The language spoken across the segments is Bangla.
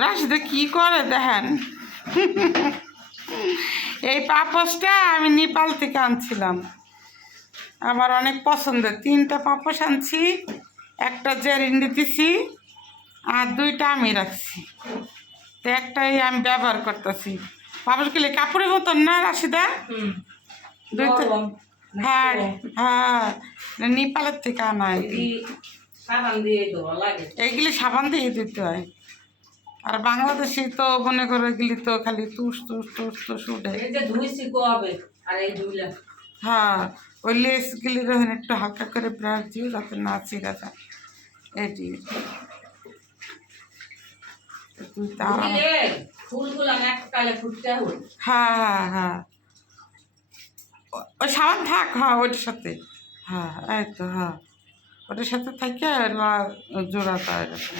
রাশিদা কি করে দেখেন। এই পাপোশটা আমি নেপাল থেকে আনছিলাম, আমার অনেক পছন্দের। 3টা পাপোশ আনছি, একটা জেরিন্ডি দিছি আর 2টা আমি রাখছি, তো একটাই আমি ব্যবহার করতেছি। পাপোশ গেলে কাপড়ের মতন না রাশিদা? হ্যাঁ হ্যাঁ, নেপালের থেকে আনা। এইগুলি সাবান দিয়ে দিতে হয়, আর বাংলাদেশি তো মনে করে এগুলি তো খালি তুষ তুষ তুষ তুষ উঠে। হ্যাঁ, ওই লেসগুলি যখন একটু হালকা করে ব্রাশ দিও যাতে না ছিঁড়া যায়। এটি হ্যাঁ হ্যাঁ হ্যাঁ, ওই সাবান থাক, হ্যাঁ ওইটার সাথে, হ্যাঁ এই তো, হ্যাঁ ওটার সাথে থাকে জোড়াটা এরকম।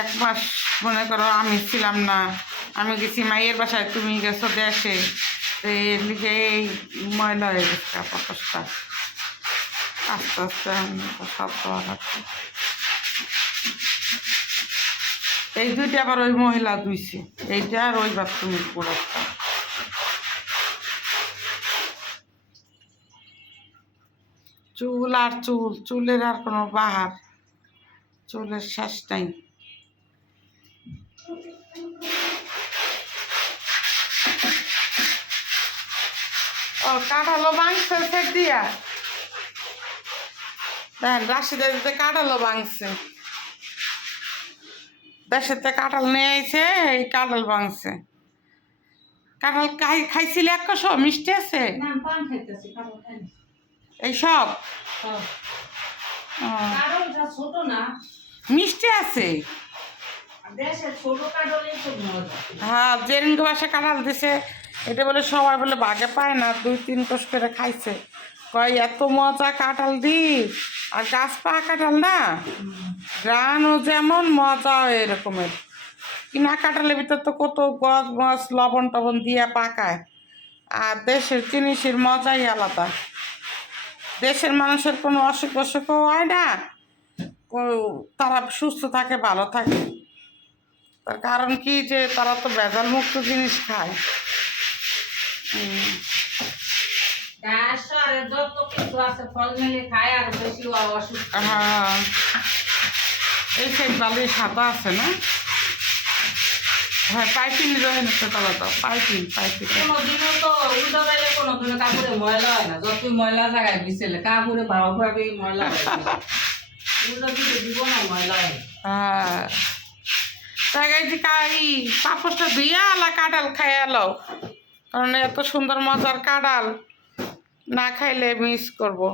এক মাস মনে করো আমি ছিলাম না, আমি গেছি মায়ের বাসায়, তুমি গেছো দেশে, এর লিগে এই ময়লা হয়ে গেছে পাপোশটা। আস্তে আস্তে আমি সব দেওয়া লাগছে। এই 2টা আবার ওই মহিলা ধুইছে, এইটা আর ওই বাথরুমের প্রোডাক্টটা। চুল আর চুল, চুলের আর কোনো বাহার, চুলের শেষ নাই। ও কাঁঠালো ভাঙছে সেট দিয়া, দেখেন রাশিদা দিতে কাঁঠালো ভাঙছে, দেশেতে কাঁঠাল নিয়ে আইছে, এই কাঁঠাল ভাঙছে। কাঁঠাল খাইছিলে 100 মিষ্টি আছে এইসব, মিষ্টি আছে। হ্যাঁ, জেরিঙ্গো বাসা কাঁঠাল দিছে, এটা বলে সবাই বলে ভাগে পায় না, 2-3 কোষ করে খাইছে। কয় এত মজা কাঁঠাল দি, আর গাছ পাকা কাঁঠাল না, গ্রানও যেমন মজা এরকমের। কিনা কাঁঠালের ভিতর তো কত গছ গছ লবণ টবণ দিয়ে পাকায়, আর দেশের জিনিসের মজাই আলাদা। দেশের মানুষের কোনো অসুখ অসুখও হয় না, তারা সুস্থ থাকে, ভালো থাকে। তার কারণ কি, যে তারা তো ভেজাল মুক্ত জিনিস খায়। হ্যাঁ, এই সেই বালি সাদা আছে না? হ্যাঁ, পাইপিং রয়ে নিচ্ছে, তাহলে তো পাইপিং কোনোদিনও তো উল্টো বেলে কোনোদিনও কাপড়ে ময়লা হয় না, যতই ময়লা জায়গায় দিছিলে কাপড়ে ভাবে ময়লা হয়, উল্টো দিকে দিব না ময়লা হয়। হ্যাঁ, তাই পাপড়টা ধুইয়া আলা কাঁঠাল খাই এলো, কারণ এত সুন্দর মজার কাঁঠাল না খাইলে মিস করবো।